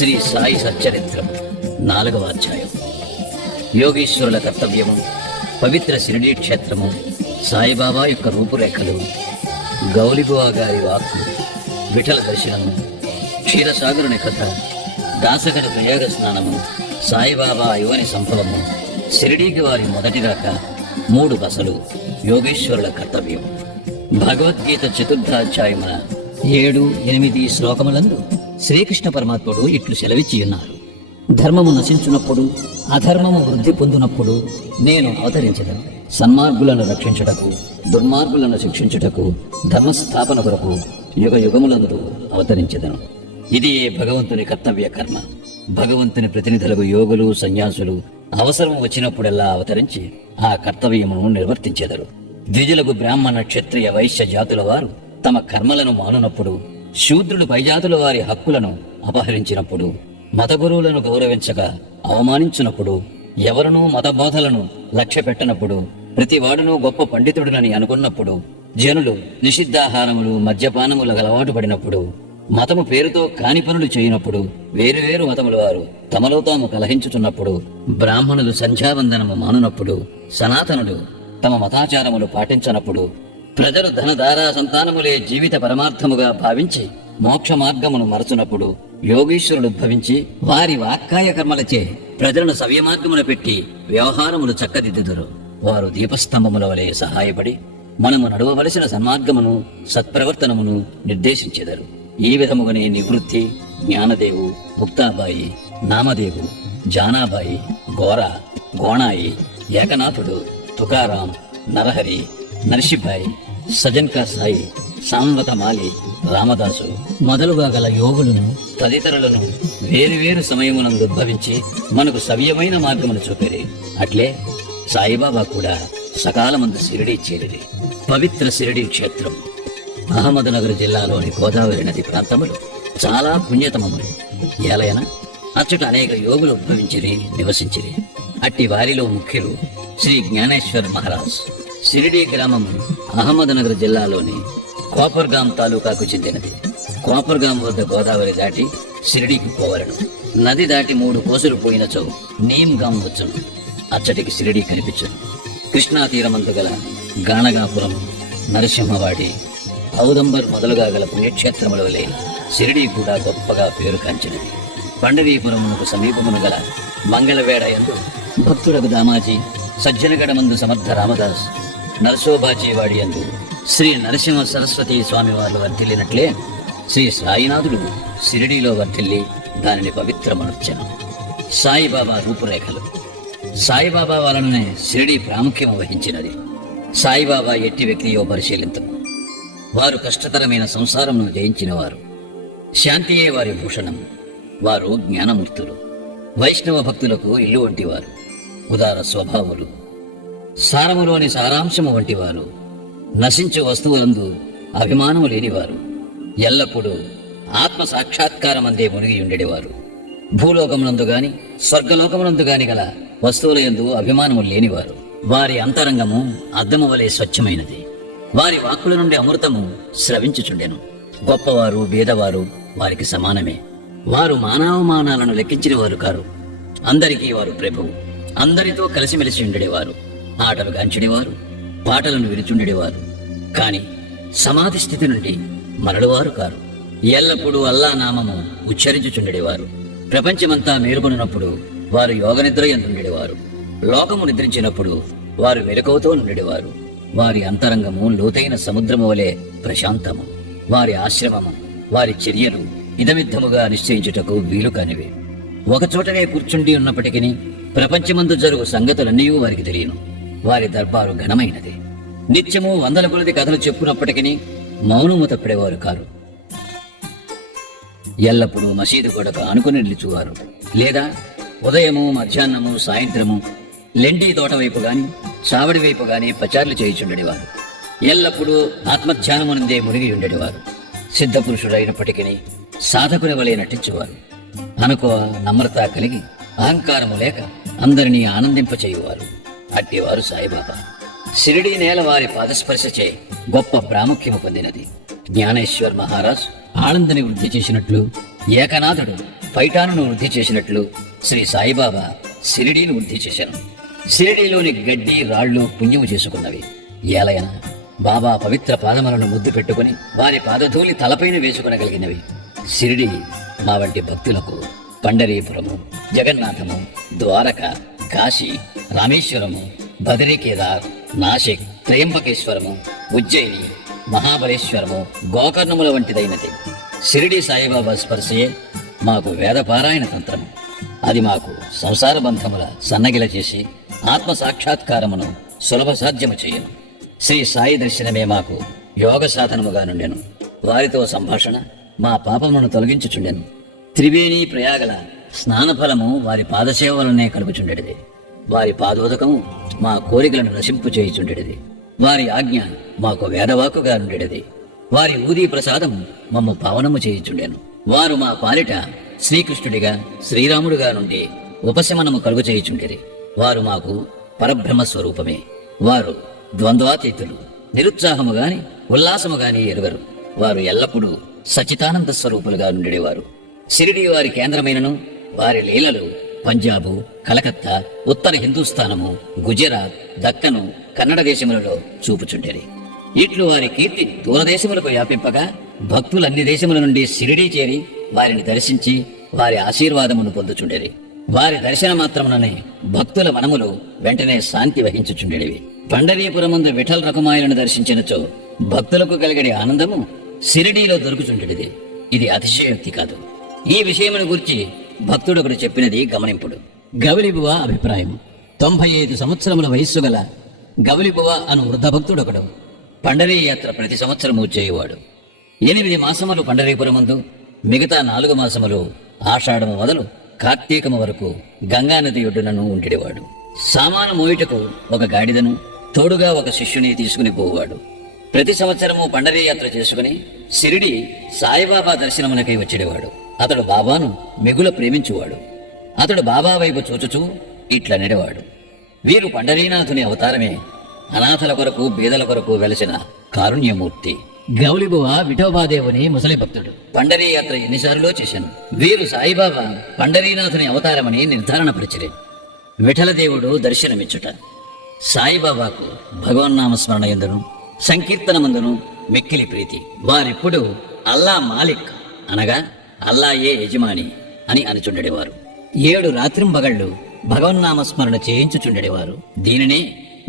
శ్రీ సాయి సచ్చరిత్రం 4వ అధ్యాయం. యోగీశ్వరుల కర్తవ్యము, పవిత్ర షిరిడీ క్షేత్రము, సాయిబాబా యొక్క రూపురేఖలు, గౌలిబువా గారి వాక్కు, విఠల దర్శనము, క్షీరసాగరుని కథ, దాసగర ప్రయాగ స్నానము, సాయిబాబా యువని సంభవము, షిరిడీకి వారి మొదటి రాక, 3 బసలు, యోగేశ్వరుల కర్తవ్యం. భగవద్గీత 4వ 7, 8 శ్లోకములందు శ్రీకృష్ణ పరమాత్ముడు ఇట్లు సెలవిచ్చియున్నారు: ధర్మము నశించునప్పుడు, అధర్మము వృద్ధి పొందునప్పుడు నేను అవతరించదను. సన్మార్గులను రక్షించుటకు, దుర్మార్గులను శిక్షించుటకు, ధర్మస్థాపన కొరకు యుగ యుగములందు అవతరించదను. ఇది భగవంతుని కర్తవ్య కర్మ. భగవంతుని ప్రతినిధులకు యోగులు, సన్యాసులు అవసరం వచ్చినప్పుడల్లా అవతరించి ఆ కర్తవ్యమును నిర్వర్తించెదరు. ద్విజులకు బ్రాహ్మణ, క్షత్రియ, వైశ్య జాతుల వారు తమ కర్మలను మానునప్పుడు, శూద్రులు పైజాతుల వారి హక్కులను అపహరించినప్పుడు, మత గురువులను గౌరవించక అవమానించినప్పుడు, ఎవరునూ మత బోధలను లక్ష్య పెట్టనప్పుడు, ప్రతివాడునూ గొప్ప పండితుడునని అనుకున్నప్పుడు, జనులు నిషిద్ధాహారములు, మద్యపానములకు అలవాటు పడినప్పుడు, మతము పేరుతో కాని పనులు చేయనప్పుడు, వేరువేరు మతముల వారు తమలో తాము కలహించుతున్నప్పుడు, బ్రాహ్మణులు సంధ్యావందనము మానునప్పుడు, సనాతనులు తమ మతాచారములు పాటించనప్పుడు, ప్రజలు ధనధారా సంతానములే జీవిత పరమార్థముగా భావించి మోక్ష మార్గమును మరచునప్పుడు, యోగీశ్వరులు ఉద్భవించి వారి వాక్కాయ కర్మలచే ప్రజలను సవ్యమార్గమున పెట్టి వ్యవహారములు చక్కదిద్దుదురు. వారు దీపస్తంభముల వలె సహాయపడి మనము నడవవలసిన సన్మార్గమును, సత్ప్రవర్తనమును నిర్దేశించెదరు. ఈ విధముగానే నివృత్తి, జ్ఞానదేవు, ముక్తాబాయి, నామదేవు, జానాబాయి, గోరా, గోణాయి, ఏకనాథుడు, తుకారాం, నరహరి, నర్షిభాయ్, సజన్కా సాయి, సాంవతమాలి, రామదాసు మొదలుగా గల యోగులను తదితరులను వేరువేరు సమయమునందు ఉద్భవించి మనకు సవ్యమైన మార్గమును చూపేది. అట్లే సాయిబాబా కూడా సకాలమందు షిరిడీ చేరిరి. పవిత్ర షిరిడీ క్షేత్రం అహ్మద్నగర్ జిల్లాలోని గోదావరి నది ప్రాంతములు చాలా పుణ్యతమములు. ఏలైనా అచ్చట అనేక యోగులు ఉద్భవించిరి, నివసించిరి. అట్టి వారిలో ముఖ్యులు శ్రీ జ్ఞానేశ్వర్ మహారాజ్. షిరిడీ గ్రామం అహ్మద్నగర్ జిల్లాలోని కోపర్గాం తాలూకాకు చెందినది. కోపర్గాం వద్ద గోదావరి దాటి షిరిడీకి పోవలను. నది దాటి 3 కోసులు పోయినచో నీమ్గాం వచ్చును. అచ్చటికి షిరిడీ కనిపించును. కృష్ణా తీరమందు గల గాణగాపురం, నరసింహవాడి, ఔదంబర్ మొదలుగా గల పుణ్యక్షేత్రముల వలె షిరిడీ కూడా గొప్పగా పేరు కాంచినది. పండరీపురమునకు సమీపమును గల మంగళవేడ యందు భక్తులకు దామాజీ, సజ్జనగడమందు సమర్థ రామదాస్, నరసోబాజీవాడి యందు శ్రీ నరసింహ సరస్వతి స్వామి వారు వర్ధిల్లినట్లే శ్రీ సాయినాథుడు షిరిడీలో వర్ధిల్లి దానిని పవిత్రమనర్చను. సాయిబాబా రూపురేఖలు. సాయిబాబా వలననే షిరిడీ ప్రాముఖ్యం వహించినది. సాయిబాబా ఎట్టి వ్యక్తియో పరిశీలించము. వారు కష్టతరమైన సంసారమును జయించినవారు. శాంతియే వారి భూషణం. వారు జ్ఞానమూర్తులు. వైష్ణవ భక్తులకు ఇల్లు వంటివారు. ఉదార స్వభావులు. సారములోని సారాంశము వంటివారు. నశించు వస్తువులందు అభిమానము లేనివారు. ఎల్లప్పుడూ ఆత్మ సాక్షాత్కారమందే మునిగి ఉండేవారు. భూలోకమునందు గాని స్వర్గలోకమునందు గాని గల వస్తువుల యందు అభిమానము లేనివారు. వారి అంతరంగము అద్దము వలె స్వచ్ఛమైనది. వారి వాక్కుల నుండి అమృతము స్రవించుచుండెను. గొప్పవారు, భేదవారు వారికి సమానమే. వారు మానవమానాలను లెక్కించిన వారు కారు. అందరికీ వారు ప్రభువు. అందరితో కలిసిమెలిసి ఉండేవారు. ఆటలు గాంచిడేవారు, పాటలను విరుచుండేవారు. కాని సమాధి స్థితి నుండి మరలువారు కారు. ఎల్లప్పుడూ అల్లా నామము ఉచ్చరించుచుండేవారు. ప్రపంచమంతా మేలుకొనున్నప్పుడు వారు యోగనిద్ర ఎందుండేవారు. లోకము నిద్రించినప్పుడు వారు మెలకువతో నుండేవారు. వారి అంతరంగము లోతైన సముద్రము వలె ప్రశాంతము. వారి ఆశ్రమము, వారి చర్యలు ఇదమిద్దముగా నిశ్చయించుటకు వీలు కానివి. ఒకచోటనే కూర్చుండి ఉన్నప్పటికీ ప్రపంచమందు జరుగు సంగతులన్నీ వారికి తెలియను. వారి దర్బారు ఘనమైనది. నిత్యము 100 కొలది కథలు చెప్పునప్పటికీ మౌనము తప్పిడేవారు కారు. ఎల్లప్పుడూ మసీదు గోడకు ఆనుకుని నిలుచువారు. లేదా ఉదయము, మధ్యాహ్నము, సాయంత్రము లెండి తోట వైపు గాని చావడి వైపు గాని పచారులు చేయుచుండేవారు. ఎల్లప్పుడూ ఆత్మధ్యానమునందే మునిగి ఉండేవారు. సిద్ధపురుషుడైనప్పటికీ సాధకుని వలె నటించువారు. అనుకో నమ్రత కలిగి అహంకారము లేక అందరినీ ఆనందింపచేయువారు. అట్టివారు సాయిబాబా. షిరిడీ నేల వారి పాదస్పర్శచే గొప్ప ప్రాముఖ్యము పొందినది. జ్ఞానేశ్వర్ మహారాజ్ ఆనందని వృద్ధి చేసినట్లు ఏకనాథుడు పైఠానును వృద్ధి చేసినట్లు శ్రీ సాయిబాబా షిరిడీని వృద్ధి చేశాను. షిరిడీలోని గడ్డి రాళ్లు పుణ్యము చేసుకున్నవి. ఏలయన బాబా పవిత్ర పాదములను ముద్దు పెట్టుకుని వారి పాదధూళి తలపైన వేసుకునగలిగినవి. షిరిడి మా వంటి భక్తులకు పండరీపురము, జగన్నాథము, ద్వారక, కాశీ, రామేశ్వరము, బదరీకేదార్, నాసిక్, త్రయంబకేశ్వరము, ఉజ్జయిని, మహాబలేశ్వరము, గోకర్ణముల వంటిదైనది. షిరిడి సాయిబాబా స్పర్శయే మాకు వేదపారాయణ తంత్రము. అది మాకు సంసార బంధముల సన్నగిల చేసి ఆత్మ సాక్షాత్కారమును సులభ సాధ్యము చేయను. శ్రీ సాయి దర్శనమే మాకు యోగ సాధనముగా నుండెను. వారితో సంభాషణ మా పాపమును తొలగించుచుండెను. త్రివేణి ప్రయాగల స్నానఫలము వారి పాదసేవలనే కలుగుచుండెడిది. వారి పాదోదకము మా కోరికలను నశింపు చేయుచుండెడిది. వారి ఆజ్ఞ మాకు వేదవాకుగా నుండెడిది. వారి ఊదీ ప్రసాదం మమ్ము పావనము చేయుచుండెను. వారు మా పాలిట శ్రీకృష్ణుడిగా, శ్రీరాముడుగా నుండి ఉపశమనము కలుగు చేయుచుండెరి. వారు మాకు పరబ్రహ్మ స్వరూపమే. వారు ద్వంద్వాతీతులు. నిరుత్సాహము గాని ఉల్లాసము గాని ఎరుగరు. వారు ఎల్లప్పుడూ సచితానంద స్వరూపులుగా నుండేవారు. షిరిడి వారి కేంద్రమైనను వారి లీలలు పంజాబు, కలకత్తా, ఉత్తర హిందూస్థానము, గుజరాత్, దక్కను, కన్నడ దేశములలో చూపుచుండేది. ఇట్లు వారి కీర్తి దూరదేశములకు వ్యాపింపగా భక్తులన్ని దేశముల నుండి షిరిడీ చేరి వారిని దర్శించి వారి ఆశీర్వాదమును పొందుచుండేది. వారి దర్శన మాత్రముననే భక్తుల మనములు వెంటనే శాంతి వహించుచుండేవి. పండరీపురమందు విఠల్ రకుమాయులను దర్శించినచో భక్తులకు కలిగడి ఆనందము షిరిడీలో దొరుకుచుండేది. ఇది అతిశయోక్తి కాదు. ఈ విషయమును గురించి భక్తుడొకడు చెప్పినది గమనింపుడు. గవలిబువ అభిప్రాయం. 95 సంవత్సరముల వయస్సు గల గవలిబువ అను వృద్ధ భక్తుడొకడు పండరీ యాత్ర ప్రతి సంవత్సరము చేయువాడు. 8 మాసములు పండరీపురమందు, మిగతా 4 మాసములు ఆషాఢము మొదలు కార్తీకము వరకు గంగానది ఒడ్డునను ఉండివాడు. సామాను మోయుటకు ఒక గాడిదను, తోడుగా ఒక శిష్యుని తీసుకుని పోవాడు. ప్రతి సంవత్సరము పండరీ యాత్ర చేసుకుని షిరిడి సాయిబాబా దర్శనమునకై వచ్చేవాడు. అతడు బాబాను మిగుల ప్రేమించువాడు. అతడు బాబా వైపు చూచుచూ ఇట్లా నెడవాడు: వీరు పండరీనాథుని అవతారమే. అనాథల కొరకు, బీదల కొరకు వెలసిన కారుణ్యమూర్తి. గౌలిబువ విఠోబాదేవుని ముసలి భక్తుడు. పండరీ యాత్ర ఎన్నిసార్లు చేశాను. వీరు సాయిబాబా పండరీనాథుని అవతారమని నిర్ధారణ పరిచరే. విఠలదేవుడు దర్శనమిచ్చుట. సాయిబాబాకు భగవన్నామస్మరణ యందును, సంకీర్తనమందును మిక్కిలి ప్రీతి. వారిప్పుడు అల్లా మాలిక్ అనగా అల్లాయే యజమాని అని అనుచుండెడివారు. 7 రాత్రింబగళ్ళు భగవన్నామస్మరణ చేయించుచుండెడివారు. దీనినే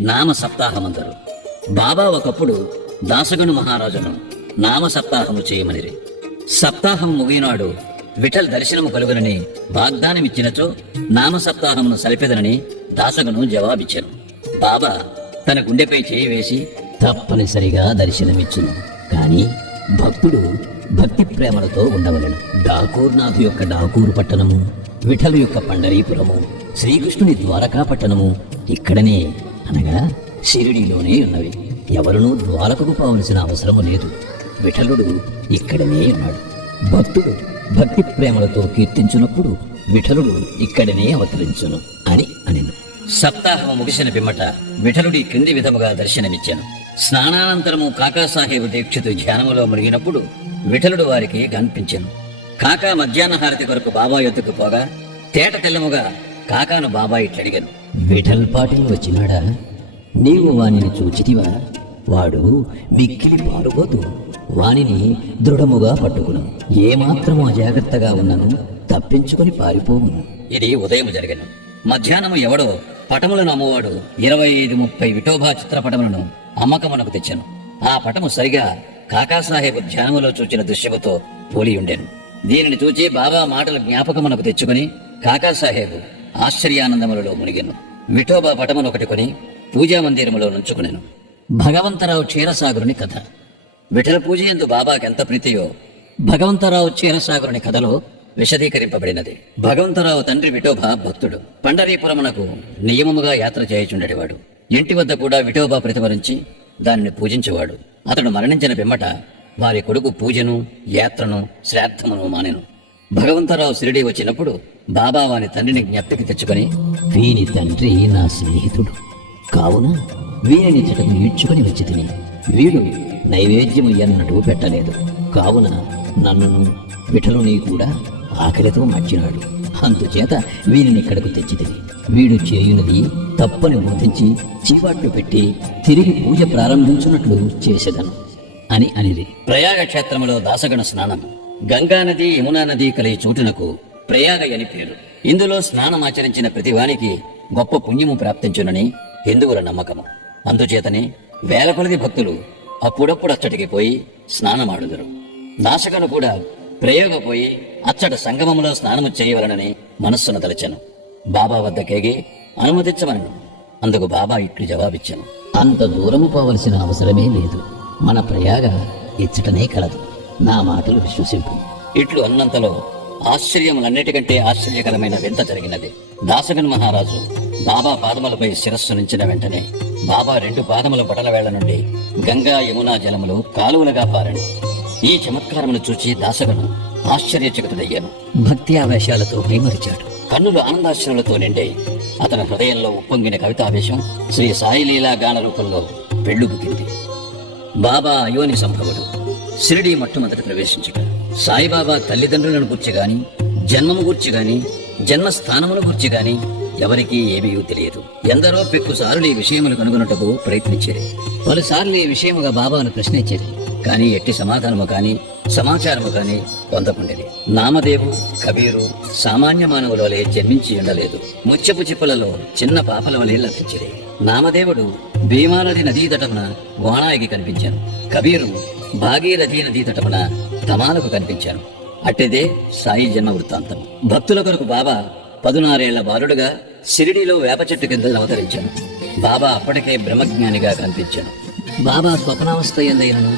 నామ సప్తాహమందరు. బాబా ఒకప్పుడు దాసగను మహారాజును నామ సప్తాహము చేయమనిరి. సప్తాహం ముగినాడు విఠల్ దర్శనము కలుగునని వాగ్దానమిచ్చినచో నామ సప్తాహమును సలిపెదనని దాసగను జవాబిచ్చాను. బాబా తన గుండెపై చేయి వేసి తప్పనిసరిగా దర్శనమిచ్చును. కాని భక్తుడు భక్తి ప్రేమలతో ఉండవలెను. డాకూర్నాథు యొక్క డాకూరు పట్టణము, విఠలు యొక్క పండరీపురము, శ్రీకృష్ణుని ద్వారకా పట్టణము ఇక్కడనే అనగా షిరిడీలోనే ఉన్నవి. ఎవరునూ ద్వారకకు పోవలసిన అవసరము లేదు. విఠలుడు ఇక్కడనే ఉన్నాడు. భక్తుడు భక్తి ప్రేమలతో కీర్తించున్నప్పుడు విఠలుడు ఇక్కడనే అవతరించును అని అనెను. సప్తాహము ముగిసిన పిమ్మట విఠలుడి క్రింది విధముగా దర్శనమిచ్చాను. స్నానానంతరము కాకాసాహేబు దీక్షితు ధ్యానములో మునిగినప్పుడు విఠలుడు వారికి కనిపించెను. కాకా మధ్యాహ్న హారతి కొరకు బాబా యొద్దకు పోగా తేట తెల్లముగా కాకాను బాబా ఇట్లడిగాను: విఠల్ పాటిని వచ్చినాడా? నీవు వానిని చూచితివా? వాడు మిక్కిలి పారుబోతు. వానిని దృఢముగా పట్టుకును. ఏమాత్రము అజాగ్రత్తగా ఉన్నను తప్పించుకొని పారిపోవును. ఇది ఉదయం జరిగను. మధ్యాహ్నము ఎవడో పటములను అమ్మువాడు 25-30 విఠోబా చిత్రపటములను అమ్మకమునకు తెచ్చాను. ఆ పటము సరిగా కాకాసాహేబు ధ్యానములో చూచిన దృశ్యముతో పోలి ఉండెను. దీనిని చూచి బాబా మాటల జ్ఞాపకమునకు తెచ్చుకుని కాకాసాహేబు ఆశ్చర్యానందములలో మునిగెను. విఠోబా పటమునొకటి కొని పూజా మందిరములో నుంచుకునేను. భగవంతరావు క్షీరసాగరుని కథ. విఠల పూజ యందు బాబాకెంత ప్రీతియో భగవంతరావు క్షీరసాగరుని కథలో విశదీకరింపబడినది. భగవంతరావు తండ్రి విఠోబా భక్తుడు. పండరీపురమునకు నియమముగా యాత్ర చేయుచుండేవాడు. ఇంటి వద్ద కూడా విఠోబా ప్రతిమరించి దానిని పూజించేవాడు. అతడు మరణించిన పిమ్మట వారి కొడుకు పూజను, యాత్రను, శ్రాద్ధమును మానెను. భగవంతరావు షిరిడీ వచ్చినప్పుడు బాబా వాని తండ్రిని జ్ఞప్తికి తెచ్చుకొని, వీని తండ్రి నా స్నేహితుడు కావున వీరిని చెటకు ఈడ్చుకొని వచ్చి తిని, వీడు నైవేద్యము ఎన్నటూ పెట్టలేదు. కావున నన్నును విఠలుని కూడా ఆకలితో మర్చినాడు. అందుచేత వీనిని ఇక్కడకు తెచ్చితివి. వీడు చేయునది తప్పని బోధించి చీవాట్లు పెట్టి తిరిగి పూజ ప్రారంభించున్నట్లు చేసేదను అని అనిది. ప్రయాగ క్షేత్రములో దాసగణ స్నానం. గంగా నది యమునా నది కలిగి చోటునకు ప్రయాగ అని పేరు. ఇందులో స్నానమాచరించిన ప్రతివానికి గొప్ప పుణ్యము ప్రాప్తించునని హిందువుల నమ్మకము. అందుచేతనే వేల కొలది భక్తులు అప్పుడప్పుడు అచ్చటికి పోయి స్నానమాడుదురు. దాసగను కూడా ప్రయోగ పోయి అచ్చట సంగమములో స్నానము చేయవలనని మనస్సును తలచెను. బాబా వద్దకేగి అనుమతించమనను. అందుకు బాబా ఇట్లు జవాబిచ్చెను. అంత దూరము పోవలసిన అవసరమే లేదు. మన ప్రయాగ ఇచ్చటనే కలదు. నా మాటలు విశ్వసింపు. ఇట్లు అన్నంతలో ఆశ్చర్యములన్నిటికంటే ఆశ్చర్యకరమైన వింత జరిగినది. దాసగన్ మహారాజు బాబా పాదములపై శిరస్సు నుంచిన వెంటనే బాబా 2 పాదముల బొటల వేళ్ల నుండి గంగా యమునా జలములు కాలువలుగా పారను. ఈ చమత్కారమును చూచి దాసగను ఆశ్చర్యచకితుడయ్యాను. భక్తి ఆవేశాలతో మైమరిచాడు. కన్నులు ఆనందాశ్రులతో నిండే అతని హృదయంలో ఉప్పొంగిన కవితావేశం శ్రీ సాయిలీలా గాన రూపంలో పెళ్ళుబుకింది. బాబా అయోని సంభవుడు. షిరిడీ మొట్టమొదటి ప్రవేశించుట. సాయిబాబా తల్లిదండ్రులను గూర్చి గాని, జన్మము గూర్చి గాని, జన్మస్థానమును గూర్చి గాని ఎవరికీ ఏమీ తెలియదు. ఎందరో పెక్కుసార్లు ఈ విషయములు కనుగొనుటకు ప్రయత్నించేది. పలుసార్లు ఈ విషయముగా బాబాను ప్రశ్నించేది. కానీ ఎట్టి సమాధానము కాని సమాచారము కాని పొందకుండేది. నామదేవు కబీరు సామాన్య మానవుల వలె జన్మించి ఉండలేదు. ముత్యపు చిప్పలలో చిన్న పాపల వలె లభించేది. నామదేవుడు భీమానది నదీ తటమున వాణాయికి కనిపించాను. కబీరు భాగీరథీ నదీ తటమున తమాలకు కనిపించాను. అట్టిదే సాయి జన్మ వృత్తాంతం. భక్తుల కొరకు బాబా 16 ఏళ్ల బాలుడుగా షిరిడీలో వేప చెట్టు కింద అవతరించాను. బాబా అప్పటికే బ్రహ్మజ్ఞానిగా కనిపించాను. బాబా స్వప్నావస్థ ఎందైనను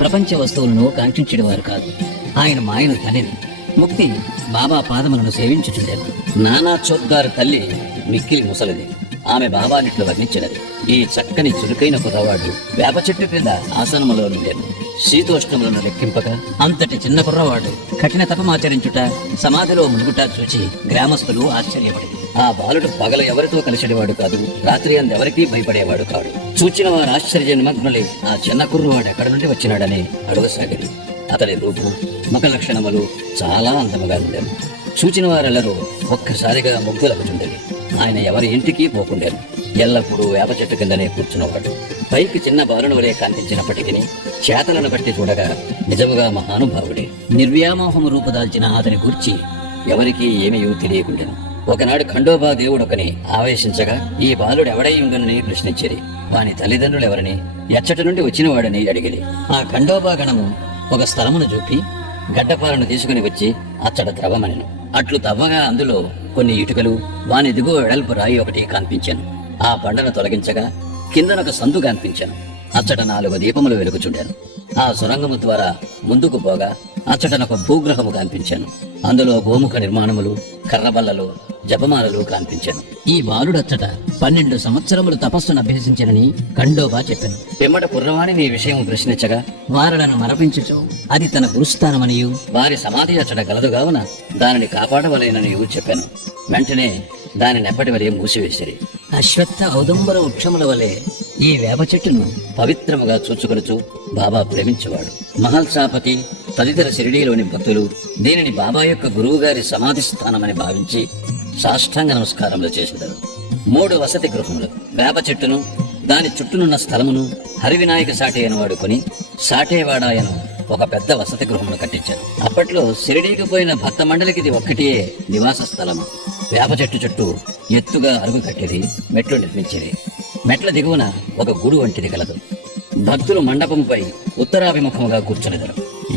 ప్రపంచ వస్తువులను కాంక్షించేవారు కాదు. ఆయన మాయను తనిని ముక్తి బాబా పాదములను సేవించుచుండేది. నానా చోద్దారు తల్లి మిక్కిలి ముసలిది. ఆమె బాబానిట్లు వర్ణించినది. ఈ చక్కని చురుకైన కుర్రవాడు వేప చెట్టు క్రింద ఆసనములో నుండేను. శీతోష్ణములను లెక్కింపక అంతటి చిన్న కుర్రవాడు కఠిన తపమాచరించుట, సమాధిలో మునుగుట చూచి గ్రామస్తులు ఆశ్చర్యపడింది. ఆ బాలుడు పగల ఎవరితో కలిసేవాడు కాదు, రాత్రి అందెవరికీ భయపడేవాడు కాడు. చూచిన వారు ఆశ్చర్య నిమగ్నులై ఆ చిన్న కుర్రవాడు ఎక్కడి నుండి వచ్చినాడని అడగసాగిరి. అతడి రూపం ముఖ లక్షణములు చాలా అందముగా ఉండేవి. చూచిన వారెల్లరూ ఒక్కసారిగా ముగ్గులకుచుండేది. ఆయన ఎవరి ఇంటికి పోకుండేను. ఎల్లప్పుడూ వేప చెట్టు కిందనే కూర్చున్నవాడు. పైకి చిన్న బాలుని వలె కనిపించినప్పటికీ చేతలను బట్టి చూడగా నిజముగా మహానుభావుడే. నిర్వ్యామోహము రూపుదాల్చిన అతని గూర్చి ఎవరికీ ఏమీ తెలియకుండెను. ఒకనాడు ఖండోబా దేవుడొకని ఆవేశించగా ఈ బాలుడు ఎవడై ఉండునని ప్రశ్నించేది. వాని తల్లిదండ్రులు ఎవరని, ఎచ్చటి నుండి వచ్చినవాడని అడిగిరి. ఆ ఖండోబా గణము ఒక స్థలమును చూపి గడ్డపాలను తీసుకుని వచ్చి అచ్చట త్రవ్వమనెను. అట్లు తవ్వగా అందులో కొన్ని ఇటుకలు, వాని దిగువ వెడల్పు రాయి ఒకటి కనిపించాను. ఆ బండను తొలగించగా కిందనొక సందు కనిపించాను. అచ్చట 4 దీపములు వెలుగుచుండాను. ఆ సొరంగము ద్వారా ముందుకు పోగా అచ్చటనొక భూగ్రహము కనిపించాను. అందులో గోముఖ నిర్మాణములు, కర్రబల్లలు, జపమాలలు కనిపించాను. ఈ బాలుడచ్చట 12 సంవత్సరములు తపస్సును అభ్యసించనని ఖండోబా చెప్పాను. పిమ్మట కుర్రవాణిని ఈ విషయం ప్రశ్నించగా వారలను మరపించుచు అది తన గురుస్థానమనియు వారి సమాధి అచ్చట గలదు కావున దానిని కాపాడవలేననియు చెప్పాను. వెంటనే దానిని ఎప్పటి వలె మూసివేసిరి. అశ్వత్థ ఔదంబర వృక్షముల వలె ఈ వేప చెట్టును పవిత్రముగా చూచుకొనుచు బాబా ప్రేమించేవాడు. మహల్సాపతి తదితర షిరిడీలోని భక్తులు దీనిని బాబా యొక్క గురువు గారి సమాధి స్థానమని భావించి సాష్టాంగ నమస్కారములు చేసేదారు. 3 వసతి గృహములు, వేప చెట్టును దాని చుట్టూనున్న స్థలమును హరివినాయక సాటేయను వాడుకొని సాటేవాడాయను ఒక పెద్ద వసతి గృహమును కట్టించారు. అప్పట్లో షిరిడీకి పోయిన భక్త మండలికి ఇది ఒక్కటియే నివాస స్థలము. వేప చెట్టు చుట్టూ ఎత్తుగా అరుగు కట్టిది, మెట్లు నిర్మించేది. మెట్ల దిగువన ఒక గుడి వంటిది కలదు. భక్తులు మండపంపై ఉత్తరాభిముఖముగా కూర్చునిదరు.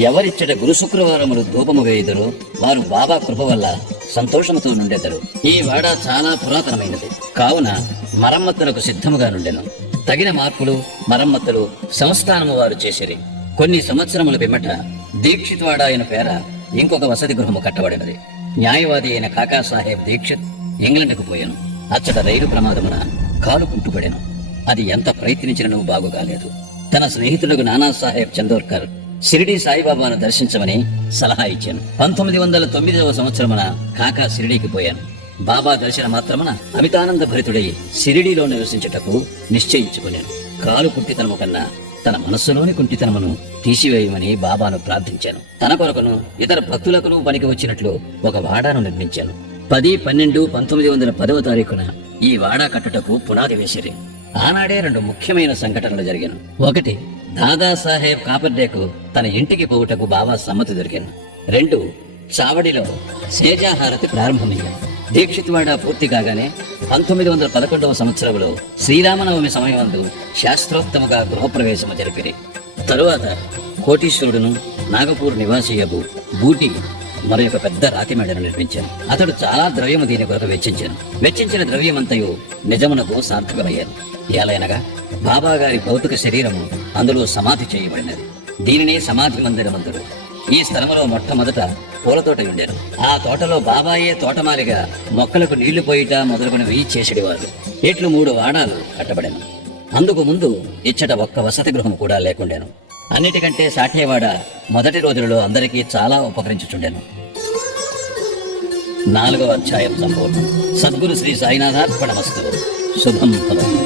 ఎవరిచ్చట గురు శుక్రవారములు ధూపము వేయుదరో వారు బాబా కృప వల్ల సంతోషముతో నుండెదరు. ఈ వాడ చాలా పురాతనమైనది కావున మరమ్మతులకు సిద్ధముగా నుండెను. తగిన మార్పులు మరమ్మతులు సంస్థానము వారు చేసిరి. కొన్ని సంవత్సరముల పిమ్మట దీక్షిత్వాడ అయిన పేర ఇంకొక వసతి గృహము కట్టబడినది. న్యాయవాది అయిన కాకాసాహెబ్ దీక్షిత్ ఇంగ్లండ్కు పోయాను. అచ్చట రైలు ప్రమాదమున కాలు కుంటుపడెను. అది ఎంత ప్రయత్నించినను బాగుగాలేదు. తన స్నేహితులకు నానాసాహెబ్ చందోర్కర్ షిరిడీ సాయిబాబాను దర్శించమని సలహా ఇచ్చాను. 1909వ సంవత్సరమున కాకా షిరిడీకి పోయాను. బాబా దర్శన మాత్రమున అమితానంద భరితుడై షిరిడీలో నివసించుటకు నిశ్చయించుకున్నాను. కాలు పుట్టితనము కన్నా తన మనస్సులోని కుంటితనమును తీసివేయమని బాబాను ప్రార్థించాను. తన కొరకును ఇతర భక్తులకును పనికి వచ్చినట్లు ఒక వాడాను నిర్మించాను. 10-12-1910 తారీఖున ఈ వాడా కట్టుటకు పునాది వేసిరి. ఆనాడే 2 ముఖ్యమైన సంఘటనలు జరిగాను. ఒకటి, దాదాసాహెబ్ కాపర్డేకు తన ఇంటికి పోవుటకు బాబా సమ్మతి దొరికాను. 2, చావడిలో సేజాహారతి ప్రారంభమయ్యాను. దీక్షిత్వాడ పూర్తి కాగానే 1911వ సంవత్సరంలో శ్రీరామనవమి సమయమందు శాస్త్రోక్తముగా గృహప్రవేశము జరిపిరి. తరువాత కోటీశ్వరుడును నాగపూర్ నివాసియగు బూటి మరొక పెద్ద రాతి మేడను నిర్మించాను. అతడు చాలా ద్రవ్యము దీని కొరకు వెచ్చించిన ద్రవ్యమంతయు నిజమునకు సార్థకమయ్యాను. ఏలైనగా బాబా గారి భౌతిక శరీరము అందులో సమాధి చేయబడినది. దీనినే సమాధి మందిరమందుడు. ఈ స్థలములో మొట్టమొదట పూల తోట ఉండేను. ఆ తోటలో బాబాయే తోటమాలిగా మొక్కలకు నీళ్లు పోయిట మొదలుకునివి చేసేవారు. ఇట్లు 3 వాడాలు కట్టబడెను. అందుకు ముందు ఇచ్చట ఒక్క వసతి గృహం కూడా లేకుండెను. అన్నిటికంటే సాఠేవాడ మొదటి రోజులలో అందరికీ చాలా ఉపకరించుచుండెను. 4వ అధ్యాయం సంపూర్ణం. సద్గురు శ్రీ సాయినాథార్పణమస్తు. శుభం భవతు.